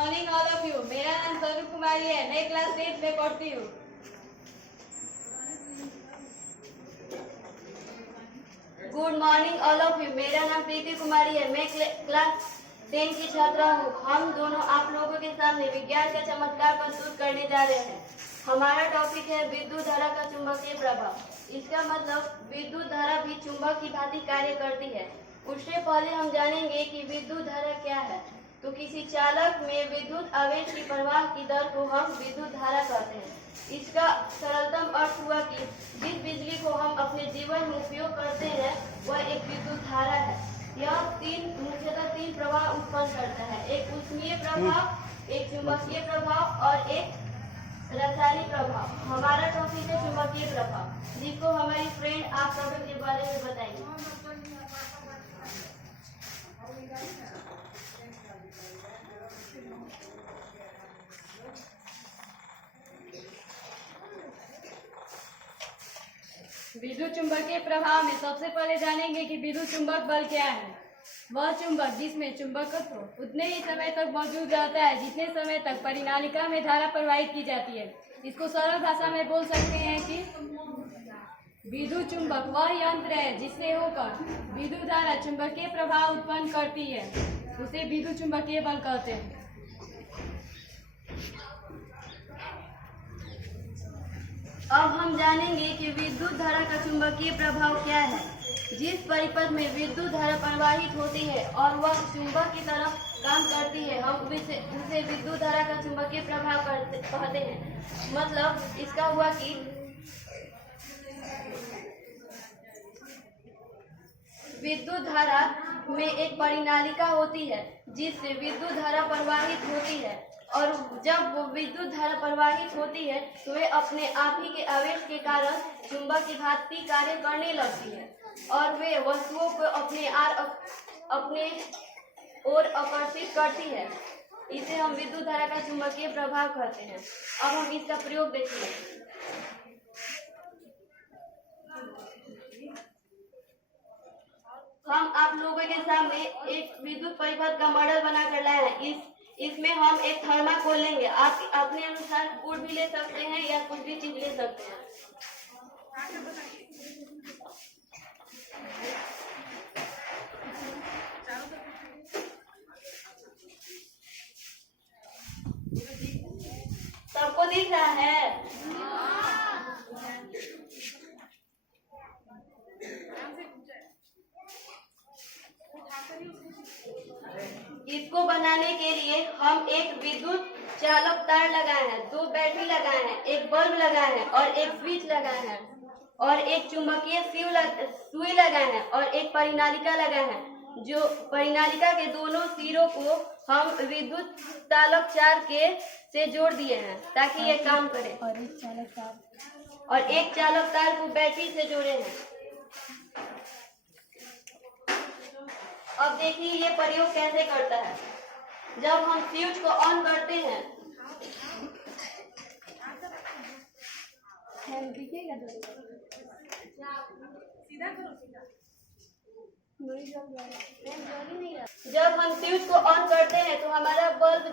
Morning all of you. मेरा नाम स्वरूप कुमारी है, मैं क्लास 8 में पढ़ती हूँ। Good morning all of you. मेरा नाम प्रीति कुमारी है, मैं क्लास 10 की छात्रा हूँ। हम दोनों आप लोगों के सामने विज्ञान का चमत्कार प्रस्तुत करने जा रहे हैं। हमारा टॉपिक है विद्युत धारा का चुंबकीय प्रभाव। इसका मतलब विद्युत धारा भी चुंबक की भांति कार्य करती है। उससे पहले हम जानेंगे कि विद्युत धारा क्या है। तो किसी चालक में विद्युत आवेश की प्रवाह की दर को हम विद्युत धारा कहते हैं। इसका सरलतम अर्थ हुआ कि जिस बिजली को हम अपने जीवन में उपयोग करते हैं वह एक विद्युत धारा है। यह मुख्यतः तीन प्रवाह उत्पन्न करता है, एक ऊष्मीय प्रभाव, एक चुंबकीय प्रभाव और एक रासायनिक प्रभाव। हमारा टॉपिक है चुंबकीय प्रभाव, जिसको हमारी फ्रेंड आप सब के बारे में बताएंगे। विद्युत चुंबकीय प्रभाव में सबसे पहले जानेंगे कि विद्युत चुंबक बल क्या है। वह चुंबक जिसमें चुंबकत्व उतने ही समय तक मौजूद रहता है जितने समय तक परिनालिका में धारा प्रवाहित की जाती है। इसको सरल भाषा में बोल सकते हैं कि विद्युत चुंबक वह यंत्र है जिससे होकर विद्युत धारा चुंबकीय प्रभाव उत्पन्न करती है, उसे विद्युत चुंबकीय बल कहते हैं। अब हम जानेंगे कि विद्युत धारा का चुंबकीय प्रभाव क्या है। जिस परिपथ में विद्युत धारा प्रवाहित होती है और वह चुंबक की तरह काम करती है, हम उसे विद्युत धारा का चुंबकीय प्रभाव कहते हैं। मतलब इसका हुआ कि विद्युत धारा में एक परिनालिका होती है जिससे विद्युत धारा प्रवाहित होती है, और जब वो विद्युत धारा प्रवाहित होती है तो वे अपने आप ही के आवेश के कारण चुंबक की भांति कार्य करने लगती है और वे वस्तुओं को अपने ओर आकर्षित करती है। इसे हम विद्युत धारा का चुंबकीय प्रभाव कहते हैं। अब हम इसका प्रयोग देखेंगे। हम आप लोगों के सामने एक विद्युत परिपथ का मॉडल बनाकर लाए हैं। इसमें हम एक थर्माकोल लेंगे। आप अपने अनुसार गुड़ भी ले सकते हैं या कुछ भी चीज ले सकते हैं। सबको दिख रहा है? इसको बनाने के लिए हम एक विद्युत चालक तार लगाए हैं, दो बैटरी लगाए हैं, एक बल्ब लगाए हैं और एक स्विच लगाए हैं और एक चुंबकीय सुई लगाए हैं और एक परिनालिका लगाए हैं। जो परिनालिका के दोनों सिरों को हम विद्युत चालक तार से जोड़ दिए हैं ताकि ये काम करे, और एक चालक तार को बैटरी से जोड़े हैं। अब देखिए ये प्रयोग कैसे करता है। जब हम स्विच को ऑन करते हैं जब हम स्विच को ऑन करते हैं तो हमारा बल्ब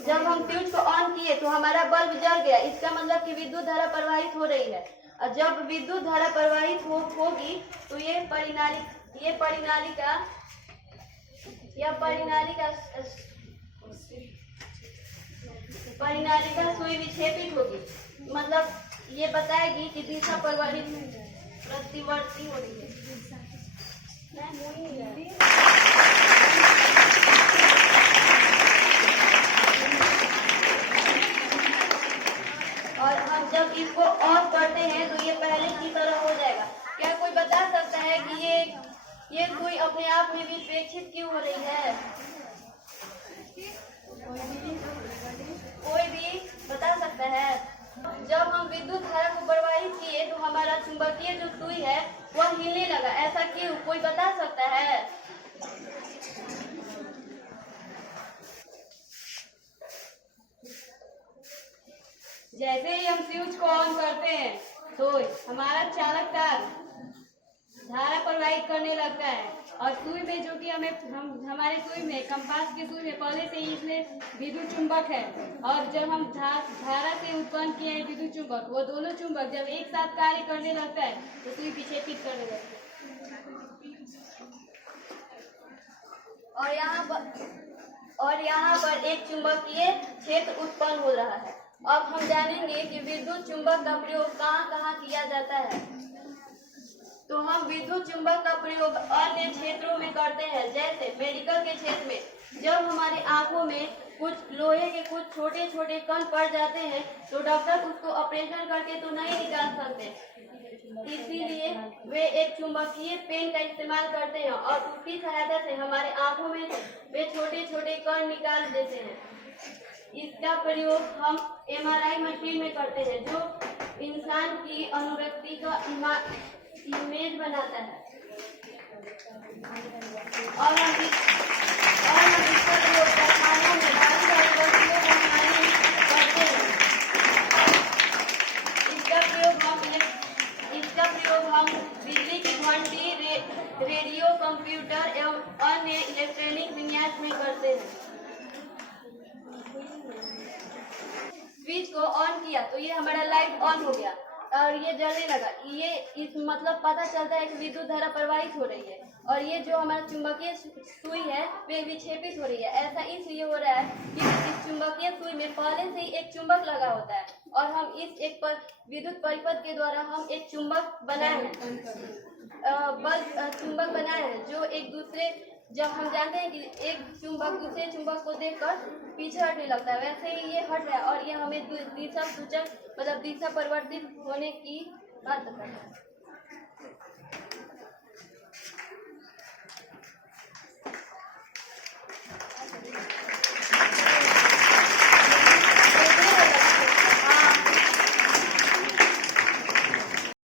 जब हम स्विच को ऑन किए तो हमारा बल्ब जल गया। इसका मतलब कि विद्युत धारा प्रवाहित हो रही है। और जब विद्युत धारा प्रवाहित होगी तो ये परिनालिका सुई विक्षेपित होगी। मतलब ये बताएगी कि दिशा प्रतिवर्ती हो रही है। और हम जब इसको ऑफ करते हैं तो ये पहले की तरह हो जाएगा। क्या कोई बता सकता है कि ये सुई अपने आप में विक्षेपित क्यों हो रही है? कोई भी बता सकता है? जब हम विद्युत धारा को प्रवाहित किए तो हमारा चुंबकीय जो सुई है वह हिलने लगा। ऐसा क्यों? कोई बता सकता है? जैसे ही हम स्विच को ऑन करते हैं तो हमारा चालक तार धारा प्रवाहित करने लगता है और सुई में जो कि हमारे सुई में कंपास की सुई में पहले से ही इसमें विद्युत चुंबक है, और जब हम धारा से उत्पन्न किए हैं विद्युत चुंबक, वो दोनों चुंबक जब एक साथ कार्य करने लगता है तो सुई विक्षेपित करने लगता है। और यहाँ पर एक चुंबकीय क्षेत्र उत्पन्न हो रहा है। अब हम जानेंगे कि विद्युत चुंबक का प्रयोग कहाँ कहाँ किया जाता है। तो हम विद्युत चुंबक का प्रयोग अन्य क्षेत्रों में करते हैं, जैसे मेडिकल के क्षेत्र में जब हमारी आंखों में कुछ लोहे के कुछ छोटे छोटे कण पड़ जाते हैं तो डॉक्टर उसको ऑपरेशन करके तो नहीं निकाल सकते, इसीलिए वे एक चुंबकीय पेन का इस्तेमाल करते हैं और उसकी सहायता से हमारे आंखों में वे छोटे छोटे कण निकाल देते हैं। इसका प्रयोग हम MRI मशीन में करते हैं, जो इंसान की अनुरक्ति का इमेज बनाता है, और हम इसका प्रयोग कारखानों में भारी वस्तुओं को बनाने में करते हैं। इसका प्रयोग हम बिजली की घंटी, रेडियो, कंप्यूटर एवं अन्य इलेक्ट्रॉनिक विन्यास में करते हैं। स्विच को ऑन किया तो ये हमारा लाइट ऑन हो गया और ये जलने लगा। ये इस मतलब पता चलता है कि विद्युत धारा प्रवाहित हो रही है, और ये जो हमारा चुंबकीय सुई है वे विक्षेपित हो रही है। ऐसा इसलिए हो रहा है कि इस चुंबकीय सुई में पहले से ही एक चुंबक लगा होता है, और हम इस एक विद्युत परिपथ के द्वारा हम एक चुंबक बनाए हैं, चुंबक बनाए हैं जो एक दूसरे, जब हम जानते हैं कि एक चुंबक दूसरे चुंबक को देखकर पीछे हटने लगता है, वैसे ही ये हट रहा है और ये हमें दिशा सूचक मतलब दिशा परिवर्तित होने की बात बताता है।